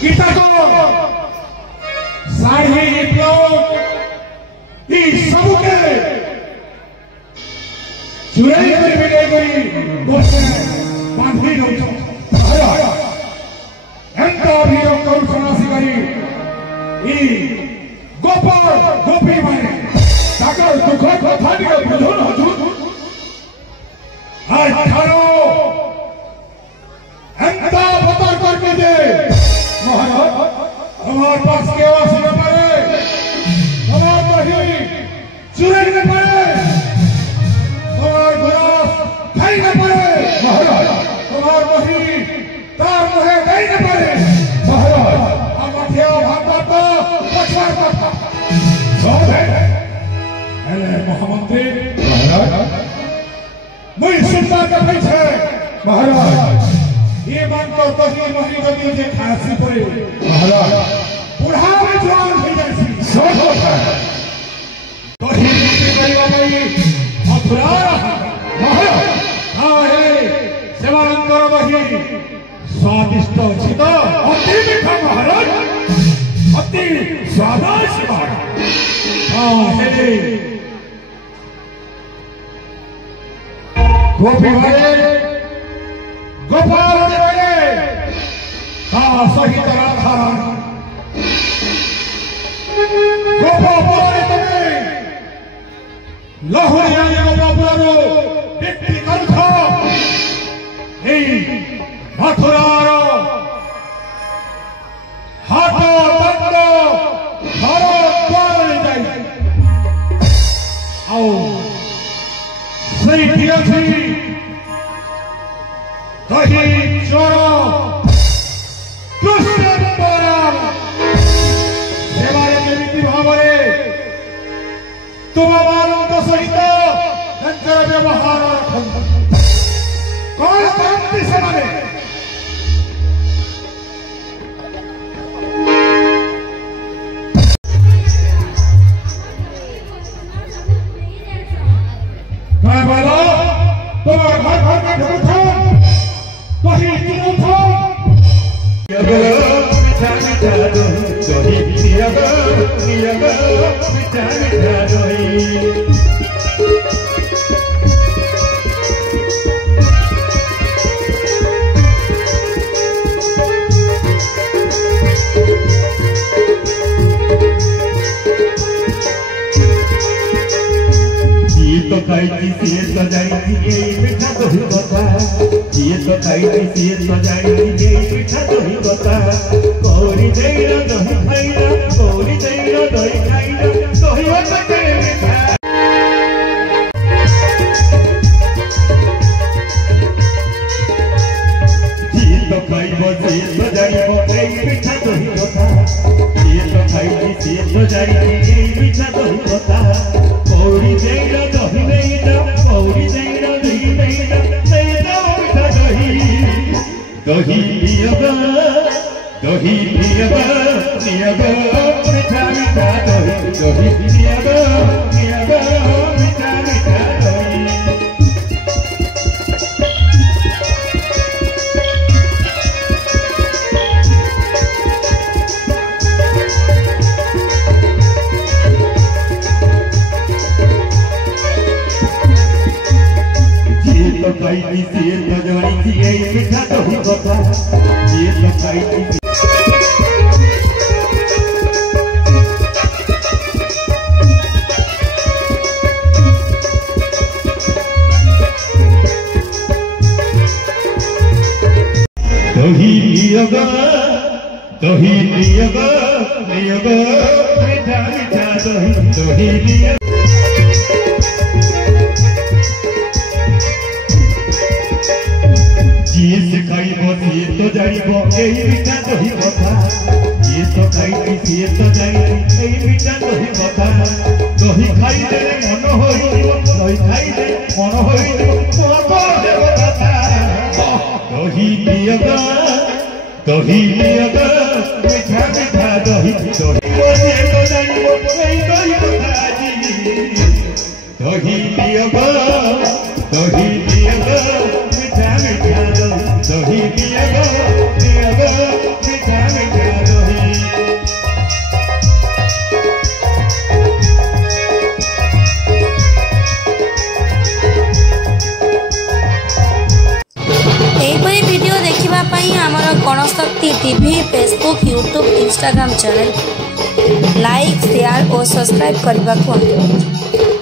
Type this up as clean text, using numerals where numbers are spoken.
गीता को साढ़े प्लोट सब के चुराई कर मिले गई बोलते बांधी रहो एंता भी कौन सनासी करी गोपाल गोपी माने ताकर दुख कथा के बुझो न हुजूर आज थारो एंता पता करके दे महाराज हमारे पास केवास न पड़े हमारे नहीं चुराई न पड़े हमारे घोड़ा खाई न पड़े महाराज हमारे नहीं तार मुहे नहीं न पड़े महाराज हम अथिया भागता पछवाड़ता सब है अरे महामंत्री महाराज मुझे चिंता का पीछे महाराज ये मन को तो ही मही गति जे खासी पड़े महाराज बुढ़ा में जवान हो जैसी सब होता है तो ही मुझे करीबा भाई मथुरा महाराज हाँ है सेवानंदर वही स्वादिष्ट अच्छी तो अति मीठा महाराज अति स्वादिष्ट हाँ है गोपी वाले गोपाल वाले हाँ सही तरह था गोपाल तुम्हें लहुरी आने गोपाल व्यक्ति कंठ मथुरार हाथ दंड घर द्वार जाए आओ सही अच्छी दही चोर सेवारे भाव तुम सहित व्यवहार कौन करती से दही Janshakti TV Facebook YouTube Instagram channel like share और सब्सक्राइब करने को अनुरोध।